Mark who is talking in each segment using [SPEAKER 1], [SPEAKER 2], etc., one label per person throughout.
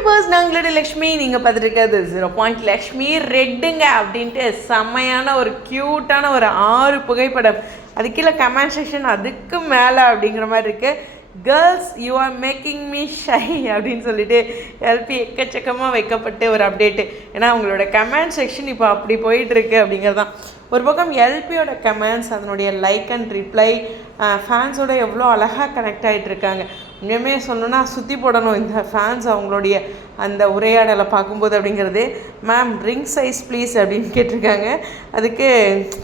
[SPEAKER 1] Viewers நாங்களோட லக்ஷ்மி நீங்கள் பார்த்துருக்கிறது ஜீரோ பாயிண்ட் லக்ஷ்மி ரெட்டுங்க அப்படின்ட்டு செம்மையான ஒரு க்யூட்டான ஒரு ஆறு புகைப்படம். அது கீழே கமெண்ட் செக்ஷன் அதுக்கு மேலே அப்படிங்கிற மாதிரி இருக்குது girls you are making me shy அப்படின்னு சொல்லிட்டு எல்பி எக்கச்சக்கமாக வைக்கப்பட்டு ஒரு அப்டேட்டு ஏன்னா அவங்களோட கமெண்ட் செக்ஷன் இப்போ அப்படி போயிட்டுருக்கு அப்படிங்கிறது தான் ஒரு பக்கம் எல்பியோட கமெண்ட்ஸ் அதனுடைய லைக் அண்ட் ரிப்ளை ஃபேன்ஸோட எவ்வளோ அழகாக கனெக்ட் ஆகிட்டு இருக்காங்க. இனிமே சொல்லணும்னா சுற்றி போடணும். இந்த ஃபேன்ஸ் அவங்களுடைய அந்த உரையாடலை பார்க்கும்போது அப்படிங்கிறது மேம் ரிங் சைஸ் ப்ளீஸ் அப்படின்னு கேட்டிருக்காங்க. அதுக்கு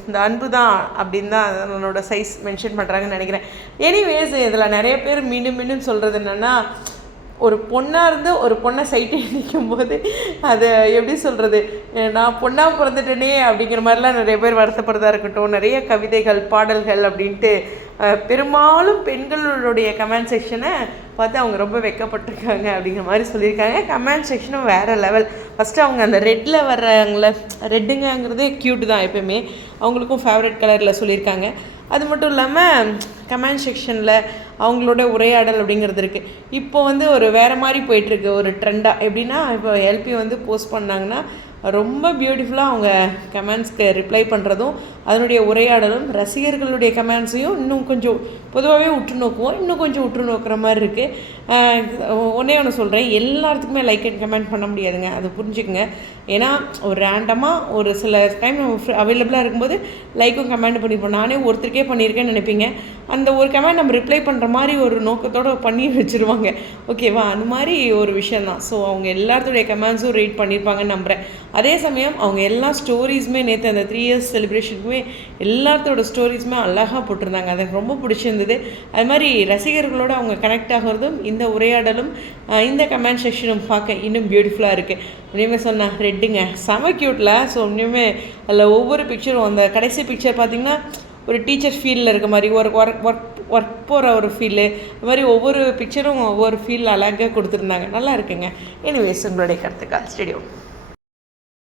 [SPEAKER 1] இந்த அன்பு தான் அப்படின்னு தான் அதனோட சைஸ் மென்ஷன் பண்ணுறாங்கன்னு நினைக்கிறேன். எனிவேஸ் இதில் நிறைய பேர் மீண்டும் மீண்டும் சொல்கிறது என்னென்னா ஒரு பொண்ணாக இருந்து ஒரு பொண்ணை சைட்டே நிற்கும் போது அதை எப்படி சொல்கிறது நான் பொண்ணாக பிறந்துட்டேனே அப்படிங்கிற மாதிரிலாம் நிறைய பேர் வருத்தப்படுறதா இருக்கட்டும். நிறைய கவிதைகள் பாடல்கள் அப்படின்ட்டு பெரும்பாலும் பெண்களுடைய கமெண்ட் செக்ஷனை பார்த்து அவங்க ரொம்ப வெக்கப்பட்டிருக்காங்க அப்படிங்கிற மாதிரி சொல்லியிருக்காங்க. கமெண்ட் செக்ஷனும் வேறு லெவல் ஃபஸ்ட்டு அவங்க அந்த ரெட்டில் வர்றவங்கள ரெட்டுங்கங்கிறதே க்யூட் தான் எப்பயுமே. அவங்களுக்கும் ஃபேவரட் கலரில் சொல்லியிருக்காங்க. அது மட்டும் இல்லாமல் கமெண்ட் செக்ஷனில் அவங்களோட உரையாடல் அப்படிங்கிறது இருக்குது இப்போ வந்து ஒரு வேறு மாதிரி போயிட்டுருக்கு ஒரு ட்ரெண்டாக எப்படின்னா இப்போ எல்பி வந்து போஸ்ட் பண்ணாங்கன்னா ரொம்ப பியூட்டிஃபுல்லாக அவங்க கமெண்ட்ஸ்க்கு ரிப்ளை பண்ணுறதும் அதனுடைய உரையாடலும் ரசிகர்களுடைய கமெண்ட்ஸையும் இன்னும் கொஞ்சம் பொதுவாகவே உற்று நோக்குவோம். இன்னும் கொஞ்சம் உற்று நோக்குற மாதிரி இருக்குது ஒன்றே ஒன்று சொல்கிறேன் எல்லாத்துக்குமே லைக் அண்ட் கமெண்ட் பண்ண முடியாதுங்க. அது புரிஞ்சுக்குங்க. ஏன்னா ஒரு ரேண்டமாக ஒரு சில டைம் அவைலபிளாக இருக்கும்போது லைக்கும் கமெண்ட் பண்ணிப்போம் நானே ஒருத்தருக்கே பண்ணியிருக்கேன்னு நினைப்பீங்க. அந்த ஒரு கமெண்ட் நம்ம ரிப்ளை பண்ணுற மாதிரி ஒரு நோக்கத்தோடு பண்ணி வச்சுருவாங்க. ஓகேவா அந்த மாதிரி ஒரு விஷயம் தான். ஸோ அவங்க எல்லாத்துடைய கமெண்ட்ஸும் ரீட் பண்ணியிருப்பாங்கன்னு நம்புகிறேன் அதே சமயம் அவங்க எல்லா ஸ்டோரிஸுமே நேற்று அந்த த்ரீ இயர்ஸ் செலிப்ரேஷனுக்குமே எல்லாத்தோட ஸ்டோரிஸுமே அழகாக போட்டிருந்தாங்க. அது எனக்கு ரொம்ப பிடிச்சிருந்தது. அது மாதிரி ரசிகர்களோட அவங்க கனெக்ட் ஆகிறதும் இந்த உரையாடலும் இந்த கமெண்ட் செக்ஷனும் பார்க்க இன்னும் பியூட்டிஃபுல்லாக இருக்குது உண்மையுமே சொன்னா ரெட்டுங்க. செம க்யூட்டில் ஸோ உண்மையுமே அதில் ஒவ்வொரு பிக்சரும் அந்த கடைசி பிக்சர் பார்த்திங்கன்னா ஒரு டீச்சர் ஃபீலில் இருக்க மாதிரி ஒரு ஒர்க் ஒர்க் ஒர்க் போகிற ஒரு ஃபீலு அது மாதிரி ஒவ்வொரு பிக்சரும் ஒவ்வொரு ஃபீல் அழகாக கொடுத்துருந்தாங்க. நல்லா இருக்குங்க. எனிவேஸ் உங்களுடைய கருத்துக்கள். ஸ்டேடியம்